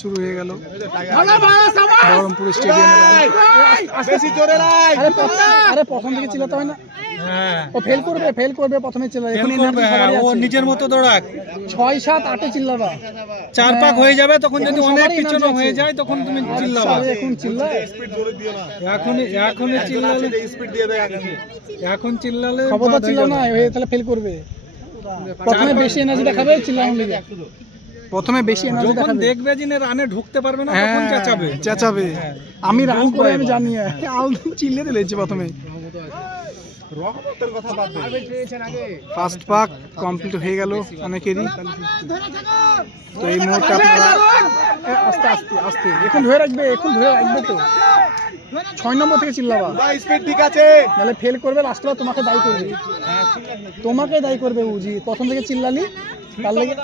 শুরু হয়ে গেল বহরমপুর স্টেডিয়ামে। আরে প্রথম থেকে চিল্লাতে হয় না, ও ফেল করবে প্রথমে চিল্লাবে, ও নিজের মতো দৌড়াক। 6, 7, 8 চিল্লাবা, 4 পাক হয়ে যাবে তখন যদি অনেক পিছনে হয়ে যায় তখন তুমি চিল্লাবা। এখন চিল্লায়, এখনই চিল্লালে স্পিড দিয়ে দেয়। এখন চিল্লালে খবরদার চিল্লা না, তাহলে ফেল করবে। প্রথমে বেশি এনার্জি দেখাবে, চিল্লানো লাগে প্রথমে বেশি এনার্জি যখন দেখাবে, দেখবে যে রানে ঢুকতে পারবে না তখন চেঁচাবে। আমি রান করে আমি জানি, চিল্লে দিলেছি প্রথমে। ফার্স্ট পাক কমপ্লিট হয়ে গেল অনেকেরই। তো এই মুহূর্তে আপনারা আস্তে আস্তে আস্তে এখন ধরে রাখবে তো 6 নম্বর থেকে চিল্লাবা, নাহলে ফেল করবে, লাস্টবার তোমাকে দায়ী করবে উজি। প্রথম থেকে চিল্লালি তার লাগে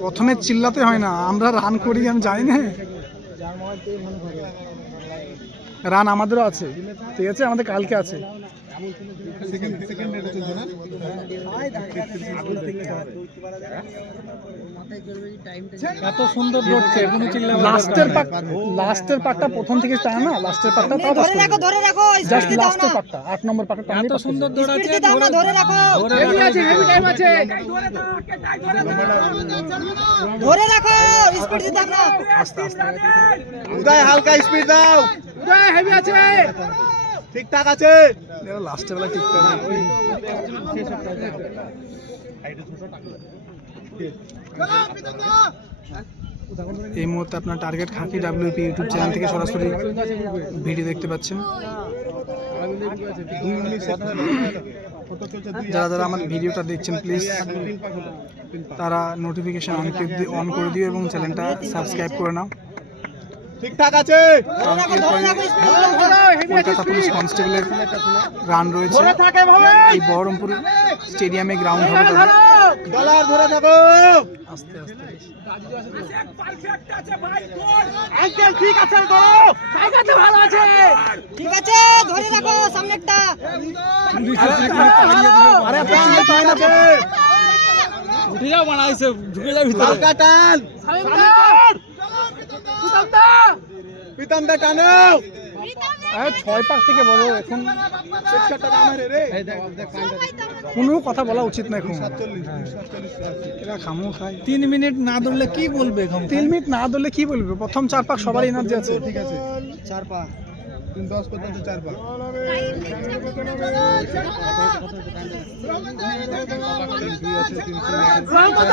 প্রথমে চিল্লাতে হয় না, আমরা রান করি আমি জানি না, রান আমাদেরও আছে, ঠিক আছে, আমাদের কালকে আছে। এত সুন্দর দৌড়ছে, কোনো চিল্লা লাস্টের পাকটা প্রথম থেকে টানা না, লাস্টের পাকটা ধরে রাখো জাস্ট লাস্টের পাকটা 8 নম্বর পাকটা এত সুন্দর দৌড়াচ্ছে, ধরে রাখো স্পিড দিতে আমরা আস্তে আস্তে উদয় হালকা স্পিড দাও, উদয় হেভি আছে, ঠিকঠাক আছে, লাস্টের বেলা ঠিকঠাক এই মুহূর্তে আপনার টার্গেট খাকি WP ইউটিউব চ্যানেল থেকে সরাসরি ভিডিও দেখতে পাচ্ছেন। যারা আমার ভিডিওটা দেখছেন প্লিজ তারা নোটিফিকেশন অন করে দিও এবং চ্যানেলটা সাবস্ক্রাইব করে নাও। ঠিকঠাক আছে, কলকাতা পুলিশ কনস্টেবলের রান রয়েছে এই বহরমপুর স্টেডিয়ামে, গ্রাউন্ড হবে তাদের। ধরে থাকো, আস্তে আস্তে ঠিক আছে, ভালো আছে, ঠিক আছে, ধরে রাখো সামনেরটা। আরে উঠে যাও, বানাইছে ঢুকে যাও ভিতরে, হালকা টান, প্রীতম দা টানো, 6 পাক থেকে বলো, এখন কোনো কথা বলা উচিত না এখন, এরা খামো খায়। 3 মিনিট না দৌড়লে কি বলবে? 3 মিনিট না দৌড়লে কি বলবে? প্রথম 4 পাক সবার এনার্জি আছে, ঠিক আছে, 4 পাক 10 পর্যন্ত 4 পাক।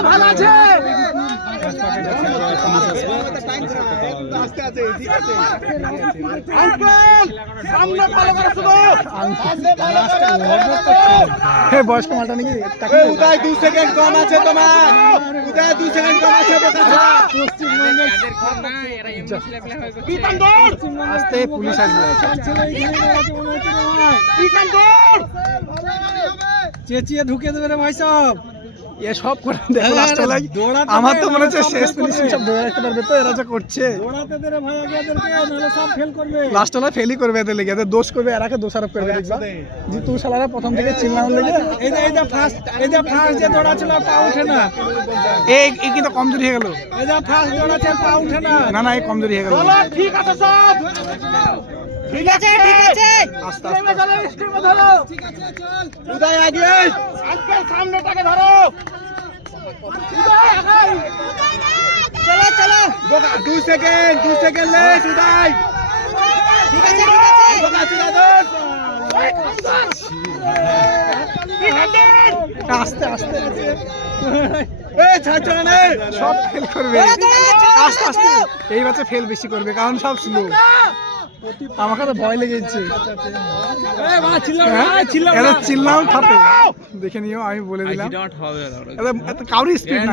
ভালো আছে, আস্তে আছে, ঠিক আছে, আঙ্কেল সামনে ভালো করে শুনো, বয়স্ক মালটা নাকি উদয় 2 সেকেন্ড কম আছে তোমার, উদয় 2 সেকেন্ড কম আছে, আস্তে পুলিশ আসবে, চেঁচিয়ে ঢুকে দেবে রে ভাই সব, সব করে দেখো লাস্ট বেলায়। আমার তো মনে হচ্ছে শেষ ফিনিশিং সব ধরে রাখতে পারবে তো, এরা যা করছে দৌড়াতে দে রে ভাই আগে এদেরকে, নাহলে সব ফেল করবে। লাস্ট বেলায় ফেলই করবে, এদের লেগে এদের দোষ করবে, এরাকে দোষারোপ করবে, দেখবা যে তুই শালারা প্রথম থেকে চিল্লানোর লেগে। এই যে ফার্স্ট যে দৌড়া ছিল পা উঠে না, এই কিন্তু কমজোরি হয়ে গেল, এই যে ফার্স্ট দৌড়া ছিল পা উঠে না, না এই কমজোরি হয়ে গেল। ঠিক আছে সব, ঠিক আছে, ঠিক আছে, আস্তে আস্তে উদয় আগে, আঙ্কেল সামনেটাকে ধরো, চলো চলো, 2 সেকেন্ড লেট, উদয় ঠিক আছে, ঠিক আছে, আস্তে আস্তে ছাড়ছো না, সব ফেল করবে আস্তে আস্তে, এই বাচ্চা ফেল বেশি করবে কারণ সব স্লো। আমাকে তো ভয় লেগেছে, চিল্লাম খাপে, দেখে নিও, আমি বলে দিলাম কাউরি স্পিড না,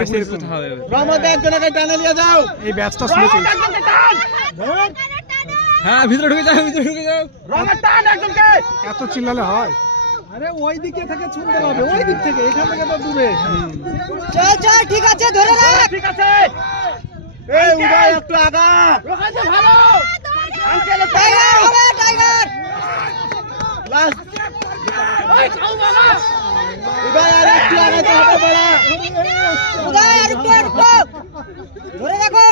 একজনকে টানে নিয়ে যাও, এই ব্যাচটা স্লো চলছে। হ্যাঁ ভিতরে ঢুকে যাও, এত চিল্লালে হয়? আরে ওই দিকে থেকে শুনতে পাবে, ওই দিক থেকে, এখান থেকে তো দূরে। চল চল, ঠিক আছে, ধরে রাখ, ঠিক আছে, এই উদয় একটু আগা, ভালো আঙ্কেল, টাইগার হবে, টাইগার লাস্ট উদয় আর একটু আগাতে হবে বলা। উদয় আর একটু ধরে রাখো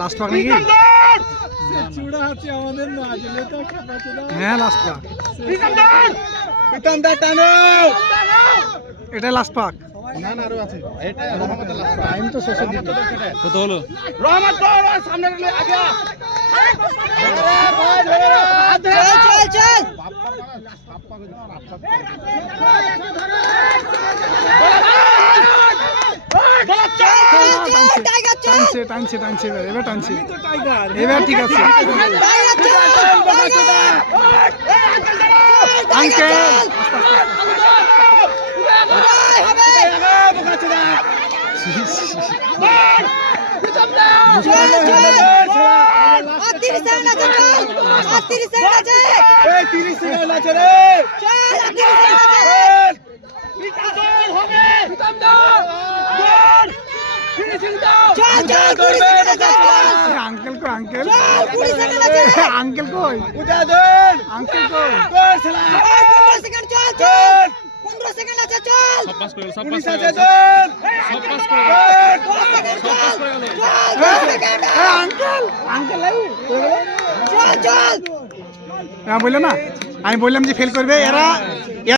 লাস্ট পাক নাকি? চূড়া আছে আমাদের না দিলে তো খাপাচ্ছে না। হ্যাঁ লাস্ট পাক, প্রীতম দা টানো। এটা লাস্ট পাক। না না আরো আছে। এটা রহমতের লাস্ট। টাইম তো শেষের দিকে। কত হলো? রহমত দৌড় সামনে গেলে আগে। চল চল চল টাইগার চল টানছে টানছে টানছে, এবার টানছে, তো টাইগার। এবার ঠিক আছে। টাইগার চল আঙ্কেল উদয় হবে চল চল আর 30 সেকেন্ড আছে চল আর 30 সেকেন্ড আছে এই 30 সেকেন্ড আছে রে। চল আর 30 সেকেন্ড আছে চল চল 20 সেকেন্ড আছে চল আঙ্কেল কই? আঙ্কেল চল 20 সেকেন্ড আছে আঙ্কেল কই? উঠা দেন। আঙ্কেল কই? গোল ছেলা। 15 সেকেন্ড চল চল 15 সেকেন্ড আছে চল পাস করে সব পুলিশ পাস আছে করে দেন। সব পাস করে 10 সেকেন্ড চল চল 10 সেকেন্ড আঙ্কেল আঙ্কেল চল চল বললাম না, আমি বললাম যে ফেল করবে এরা।